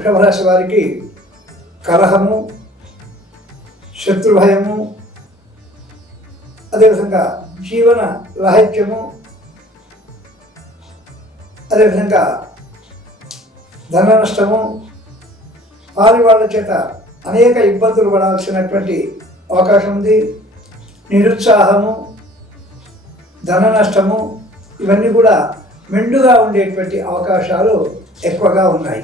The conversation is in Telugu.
ఉండేటువంటి కలహము శత్రుభయము అదేవిధంగా జీవన రాహిత్యము అదేవిధంగా ధన నష్టము వారి వాళ్ళ చేత అనేక ఇబ్బందులు పడాల్సినటువంటి అవకాశం ఉంది. నిరుత్సాహము ధన నష్టము ఇవన్నీ కూడా మెండుగా ఉండేటువంటి అవకాశాలు ఎక్కువగా ఉన్నాయి.